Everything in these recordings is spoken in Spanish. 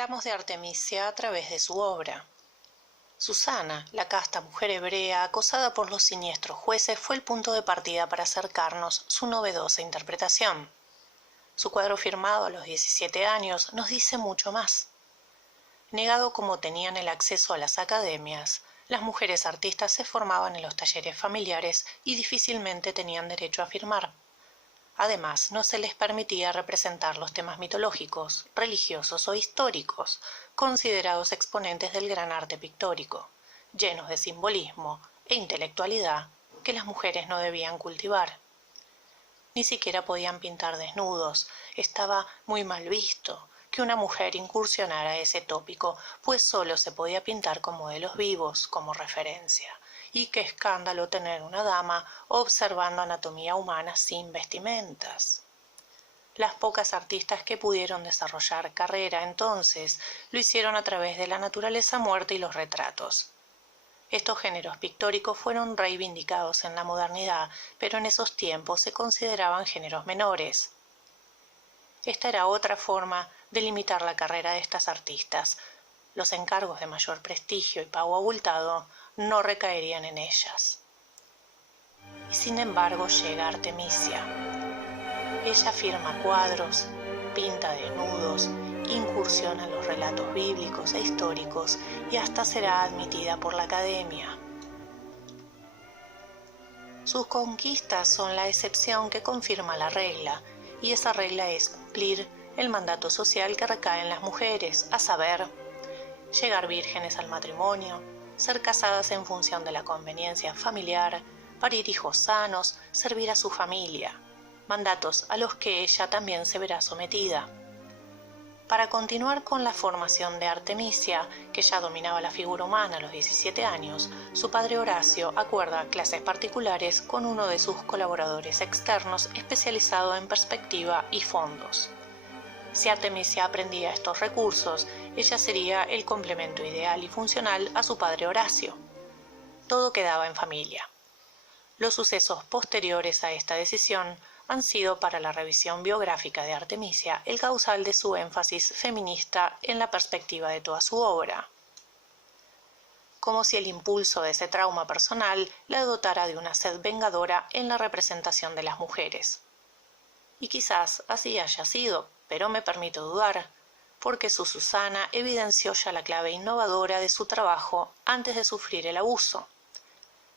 hablamos de Artemisia a través de su obra. Susana, la casta mujer hebrea acosada por los siniestros jueces, fue el punto de partida para acercarnos su novedosa interpretación. Su cuadro firmado a los 17 años nos dice mucho más. Negado como tenían el acceso a las academias, las mujeres artistas se formaban en los talleres familiares y difícilmente tenían derecho a firmar. Además, no se les permitía representar los temas mitológicos, religiosos o históricos, considerados exponentes del gran arte pictórico, llenos de simbolismo e intelectualidad que las mujeres no debían cultivar. Ni siquiera podían pintar desnudos, estaba muy mal visto que una mujer incursionara ese tópico, pues solo se podía pintar con modelos vivos como referencia. Y qué escándalo tener una dama observando anatomía humana sin vestimentas. Las pocas artistas que pudieron desarrollar carrera entonces lo hicieron a través de la naturaleza muerta y los retratos. Estos géneros pictóricos fueron reivindicados en la modernidad, pero en esos tiempos se consideraban géneros menores. Esta era otra forma de limitar la carrera de estas artistas. Los encargos de mayor prestigio y pago abultado no recaerían en ellas. Y sin embargo llega Artemisia. Ella firma cuadros, pinta desnudos, incursiona en los relatos bíblicos e históricos y hasta será admitida por la academia. Sus conquistas son la excepción que confirma la regla, y esa regla es cumplir el mandato social que recae en las mujeres, a saber, llegar vírgenes al matrimonio, ser casadas en función de la conveniencia familiar, parir hijos sanos, servir a su familia, mandatos a los que ella también se verá sometida. Para continuar con la formación de Artemisia, que ya dominaba la figura humana a los 17 años, su padre Horacio acuerda clases particulares con uno de sus colaboradores externos especializado en perspectiva y fondos. Si Artemisia aprendía estos recursos, ella sería el complemento ideal y funcional a su padre Horacio. Todo quedaba en familia. Los sucesos posteriores a esta decisión han sido para la revisión biográfica de Artemisia el causal de su énfasis feminista en la perspectiva de toda su obra. Como si el impulso de ese trauma personal la dotara de una sed vengadora en la representación de las mujeres. Y quizás así haya sido, pero me permito dudar, porque su Susana evidenció ya la clave innovadora de su trabajo antes de sufrir el abuso.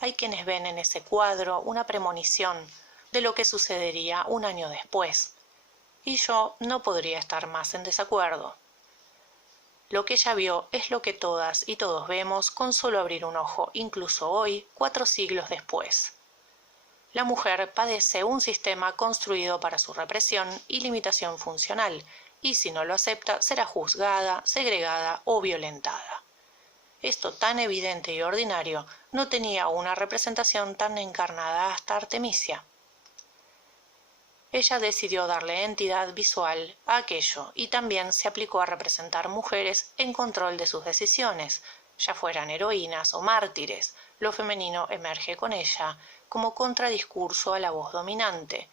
Hay quienes ven en ese cuadro una premonición de lo que sucedería un año después, y yo no podría estar más en desacuerdo. Lo que ella vio es lo que todas y todos vemos con solo abrir un ojo, incluso hoy, 4 siglos después. La mujer padece un sistema construido para su represión y limitación funcional, y si no lo acepta será juzgada, segregada o violentada. Esto tan evidente y ordinario no tenía una representación tan encarnada hasta Artemisia. Ella decidió darle entidad visual a aquello y también se aplicó a representar mujeres en control de sus decisiones, ya fueran heroínas o mártires. Lo femenino emerge con ella como contradiscurso a la voz dominante,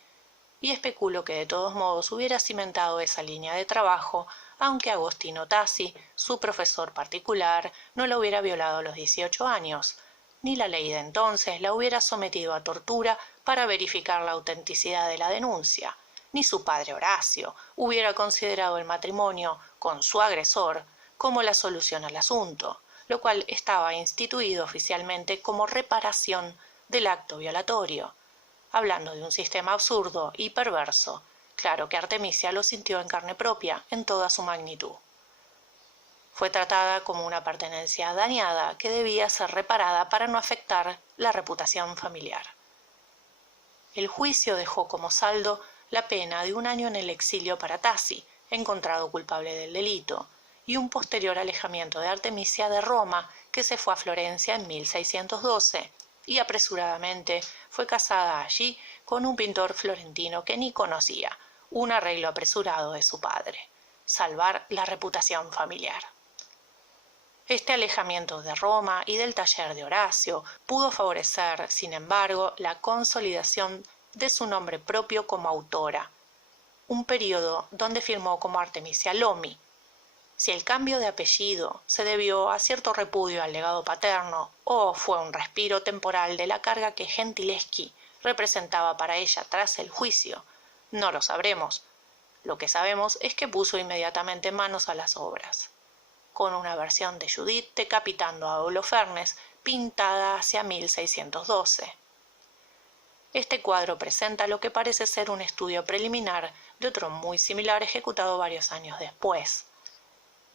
y especulo que de todos modos hubiera cimentado esa línea de trabajo, aunque Agostino Tassi, su profesor particular, no la hubiera violado a los 18 años, ni la ley de entonces la hubiera sometido a tortura para verificar la autenticidad de la denuncia, ni su padre Horacio hubiera considerado el matrimonio con su agresor como la solución al asunto, lo cual estaba instituido oficialmente como reparación del acto violatorio. Hablando de un sistema absurdo y perverso, claro que Artemisia lo sintió en carne propia, en toda su magnitud. Fue tratada como una pertenencia dañada que debía ser reparada para no afectar la reputación familiar. El juicio dejó como saldo la pena de 1 año en el exilio para Tassi, encontrado culpable del delito, y un posterior alejamiento de Artemisia de Roma, que se fue a Florencia en 1612, y apresuradamente fue casada allí con un pintor florentino que ni conocía, un arreglo apresurado de su padre, salvar la reputación familiar. Este alejamiento de Roma y del taller de Horacio pudo favorecer, sin embargo, la consolidación de su nombre propio como autora, un período donde firmó como Artemisia Lomi. Si el cambio de apellido se debió a cierto repudio al legado paterno o fue un respiro temporal de la carga que Gentileschi representaba para ella tras el juicio, no lo sabremos. Lo que sabemos es que puso inmediatamente manos a las obras, con una versión de Judith decapitando a Holofernes pintada hacia 1612. Este cuadro presenta lo que parece ser un estudio preliminar de otro muy similar ejecutado varios años después.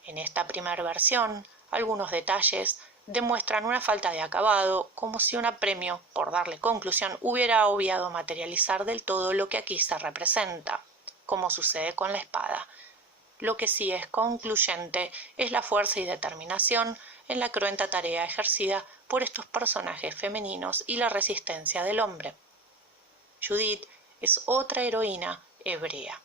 En esta primera versión, algunos detalles demuestran una falta de acabado, como si un apremio, por darle conclusión, hubiera obviado materializar del todo lo que aquí se representa, como sucede con la espada. Lo que sí es concluyente es la fuerza y determinación en la cruenta tarea ejercida por estos personajes femeninos y la resistencia del hombre. Judith es otra heroína hebrea,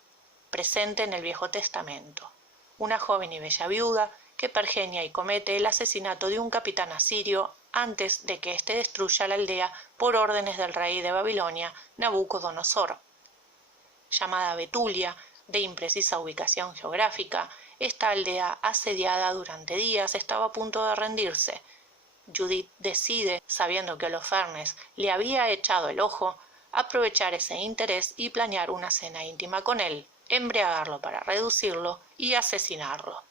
presente en el Viejo Testamento, una joven y bella viuda que pergenia y comete el asesinato de un capitán asirio antes de que éste destruya la aldea por órdenes del rey de Babilonia, Nabucodonosor. Llamada Betulia, de imprecisa ubicación geográfica, esta aldea asediada durante días estaba a punto de rendirse. Judith decide, sabiendo que Holofernes le había echado el ojo, aprovechar ese interés y planear una cena íntima con él, embriagarlo para reducirlo y asesinarlo.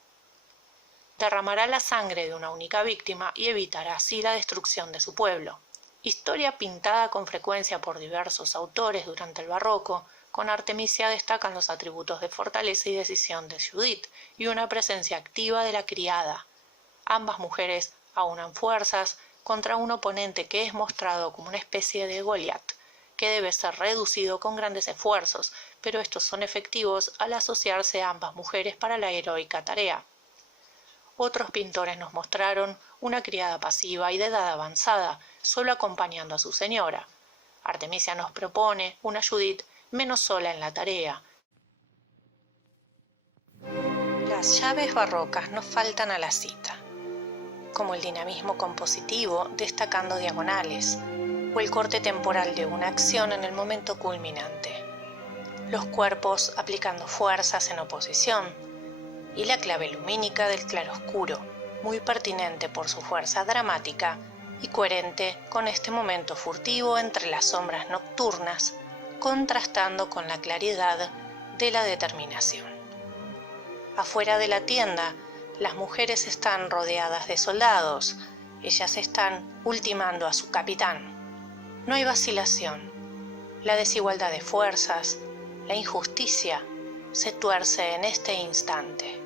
Derramará la sangre de una única víctima y evitará así la destrucción de su pueblo. Historia pintada con frecuencia por diversos autores durante el Barroco, con Artemisia destacan los atributos de fortaleza y decisión de Judith y una presencia activa de la criada. Ambas mujeres aunan fuerzas contra un oponente que es mostrado como una especie de Goliat, que debe ser reducido con grandes esfuerzos, pero estos son efectivos al asociarse a ambas mujeres para la heroica tarea. Otros pintores nos mostraron una criada pasiva y de edad avanzada, solo acompañando a su señora. Artemisia nos propone una Judith menos sola en la tarea. Las llaves barrocas nos faltan a la cita, como el dinamismo compositivo destacando diagonales, o el corte temporal de una acción en el momento culminante, los cuerpos aplicando fuerzas en oposición, y la clave lumínica del claroscuro, muy pertinente por su fuerza dramática y coherente con este momento furtivo entre las sombras nocturnas, contrastando con la claridad de la determinación. Afuera de la tienda, las mujeres están rodeadas de soldados, ellas están ultimando a su capitán. No hay vacilación, la desigualdad de fuerzas, la injusticia se tuerce en este instante.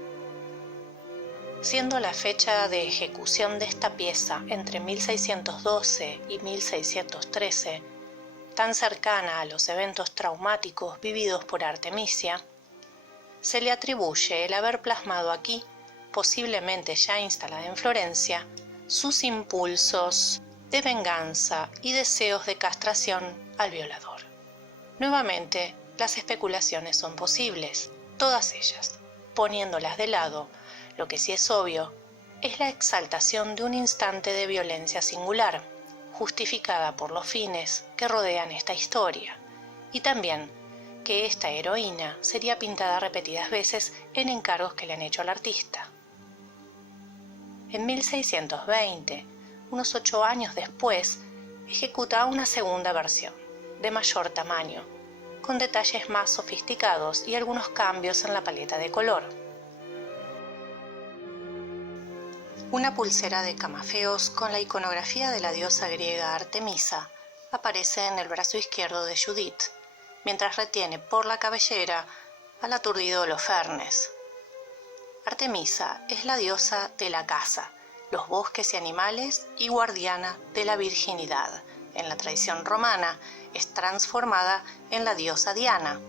Siendo la fecha de ejecución de esta pieza entre 1612 y 1613, tan cercana a los eventos traumáticos vividos por Artemisia, se le atribuye el haber plasmado aquí, posiblemente ya instalada en Florencia, sus impulsos de venganza y deseos de castración al violador. Nuevamente, las especulaciones son posibles, todas ellas, poniéndolas de lado. Lo que sí es obvio es la exaltación de un instante de violencia singular, justificada por los fines que rodean esta historia, y también que esta heroína sería pintada repetidas veces en encargos que le han hecho al artista. En 1620, unos 8 años después, ejecuta una segunda versión, de mayor tamaño, con detalles más sofisticados y algunos cambios en la paleta de color. Una pulsera de camafeos con la iconografía de la diosa griega Artemisa aparece en el brazo izquierdo de Judith, mientras retiene por la cabellera al aturdido Holofernes. Artemisa es la diosa de la caza, los bosques y animales y guardiana de la virginidad. En la tradición romana es transformada en la diosa Diana.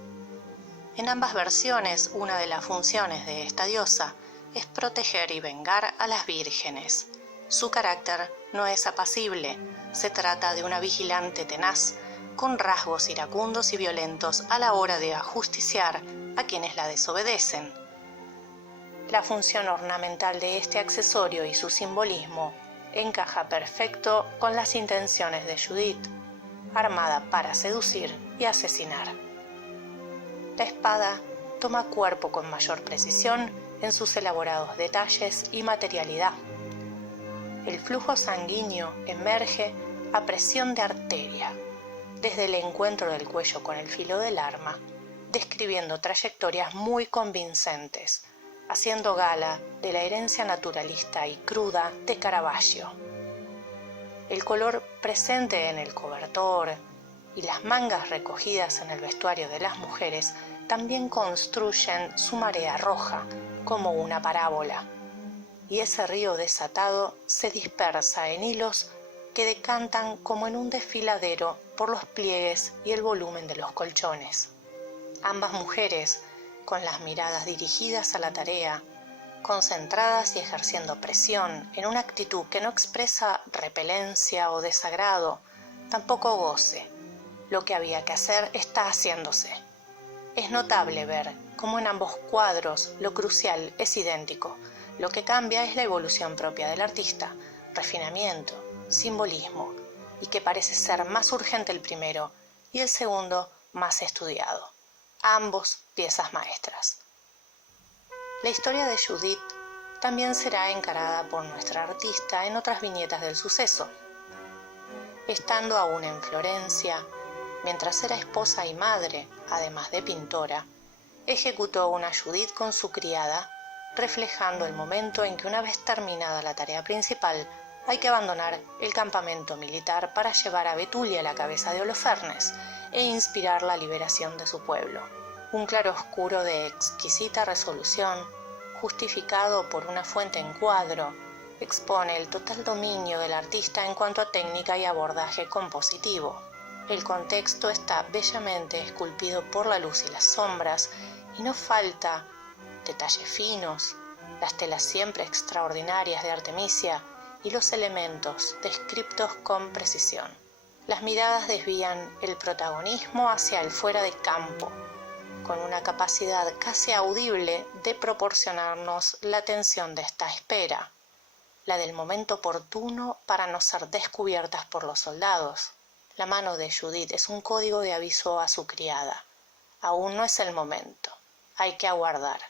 En ambas versiones, una de las funciones de esta diosa es proteger y vengar a las vírgenes. Su carácter no es apacible, se trata de una vigilante tenaz, con rasgos iracundos y violentos a la hora de ajusticiar a quienes la desobedecen. La función ornamental de este accesorio y su simbolismo encaja perfecto con las intenciones de Judith, armada para seducir y asesinar. La espada toma cuerpo con mayor precisión en sus elaborados detalles y materialidad. El flujo sanguíneo emerge a presión de arteria, desde el encuentro del cuello con el filo del arma, describiendo trayectorias muy convincentes, haciendo gala de la herencia naturalista y cruda de Caravaggio. El color presente en el cobertor y las mangas recogidas en el vestuario de las mujeres también construyen su marea roja como una parábola, y ese río desatado se dispersa en hilos que decantan como en un desfiladero por los pliegues y el volumen de los colchones. Ambas mujeres, con las miradas dirigidas a la tarea, concentradas y ejerciendo presión en una actitud que no expresa repelencia o desagrado, tampoco goce. Lo que había que hacer está haciéndose. Es notable ver cómo en ambos cuadros lo crucial es idéntico. Lo que cambia es la evolución propia del artista, refinamiento, simbolismo, y que parece ser más urgente el primero y el segundo más estudiado. Ambos piezas maestras. La historia de Judith también será encarada por nuestra artista en otras viñetas del suceso. Estando aún en Florencia, mientras era esposa y madre, además de pintora, ejecutó una Judith con su criada, reflejando el momento en que una vez terminada la tarea principal, hay que abandonar el campamento militar para llevar a Betulia la cabeza de Holofernes e inspirar la liberación de su pueblo. Un claroscuro de exquisita resolución, justificado por una fuente en cuadro, expone el total dominio del artista en cuanto a técnica y abordaje compositivo. El contexto está bellamente esculpido por la luz y las sombras, y no falta detalles finos, las telas siempre extraordinarias de Artemisia y los elementos descriptos con precisión. Las miradas desvían el protagonismo hacia el fuera de campo, con una capacidad casi audible de proporcionarnos la tensión de esta espera, la del momento oportuno para no ser descubiertas por los soldados. La mano de Judith es un código de aviso a su criada. Aún no es el momento, hay que aguardar.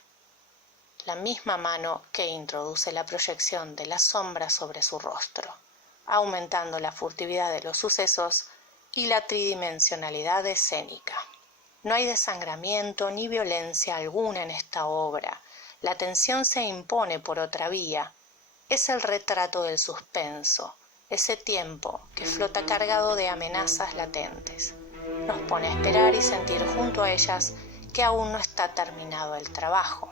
La misma mano que introduce la proyección de la sombra sobre su rostro, aumentando la furtividad de los sucesos y la tridimensionalidad escénica. No hay desangramiento ni violencia alguna en esta obra. La tensión se impone por otra vía. Es el retrato del suspenso, ese tiempo que flota cargado de amenazas latentes. Nos pone a esperar y sentir junto a ellas que aún no está terminado el trabajo.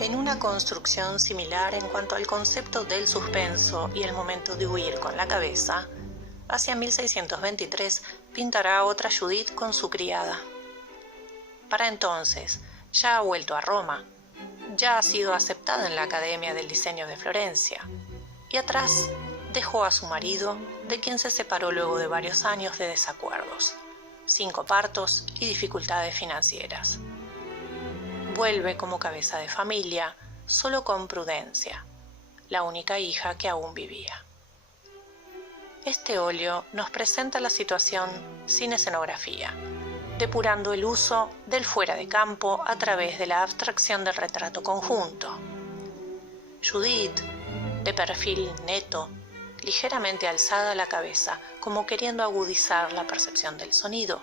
En una construcción similar en cuanto al concepto del suspenso y el momento de huir con la cabeza, hacia 1623 pintará otra Judith con su criada. Para entonces, ya ha vuelto a Roma, ya ha sido aceptada en la Academia del Diseño de Florencia, y atrás dejó a su marido, de quien se separó luego de varios años de desacuerdos, 5 partos y dificultades financieras. Vuelve como cabeza de familia, solo con Prudencia, la única hija que aún vivía. Este óleo nos presenta la situación sin escenografía, depurando el uso del fuera de campo a través de la abstracción del retrato conjunto. Judith, de perfil neto, ligeramente alzada la cabeza, como queriendo agudizar la percepción del sonido,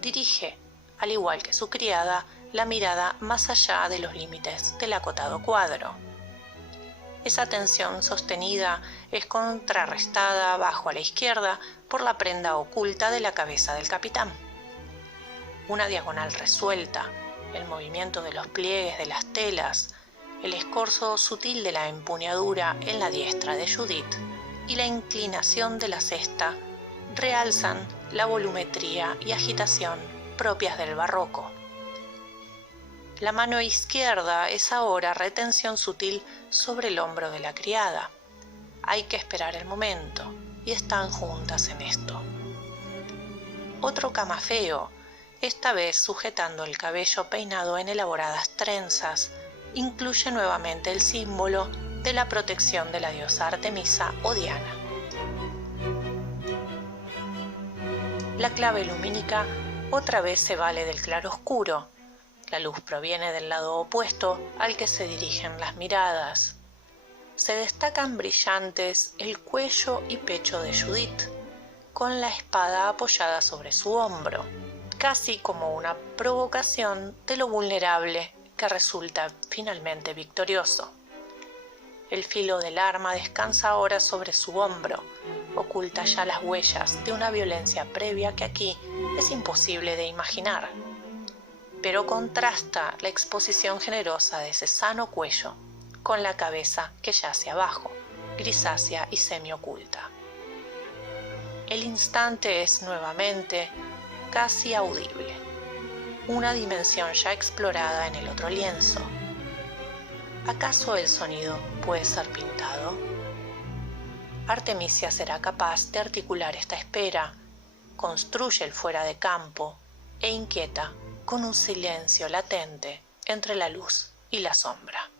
dirige, al igual que su criada, la mirada más allá de los límites del acotado cuadro. Esa tensión sostenida es contrarrestada bajo a la izquierda por la prenda oculta de la cabeza del capitán. Una diagonal resuelta, el movimiento de los pliegues de las telas, el escorzo sutil de la empuñadura en la diestra de Judith y la inclinación de la cesta realzan la volumetría y agitación propias del barroco. La mano izquierda es ahora retención sutil sobre el hombro de la criada. Hay que esperar el momento, y están juntas en esto. Otro camafeo, esta vez sujetando el cabello peinado en elaboradas trenzas, incluye nuevamente el símbolo de la protección de la diosa Artemisa o Diana. La clave lumínica otra vez se vale del claroscuro, La luz proviene del lado opuesto al que se dirigen las miradas. Se destacan brillantes el cuello y pecho de Judith, con la espada apoyada sobre su hombro, casi como una provocación de lo vulnerable que resulta finalmente victorioso. El filo del arma descansa ahora sobre su hombro, oculta ya las huellas de una violencia previa que aquí es imposible de imaginar, pero contrasta la exposición generosa de ese sano cuello con la cabeza que yace abajo, grisácea y semioculta. El instante es nuevamente casi audible, una dimensión ya explorada en el otro lienzo. ¿Acaso el sonido puede ser pintado? Artemisia será capaz de articular esta espera, construye el fuera de campo e inquieta con un silencio latente entre la luz y la sombra.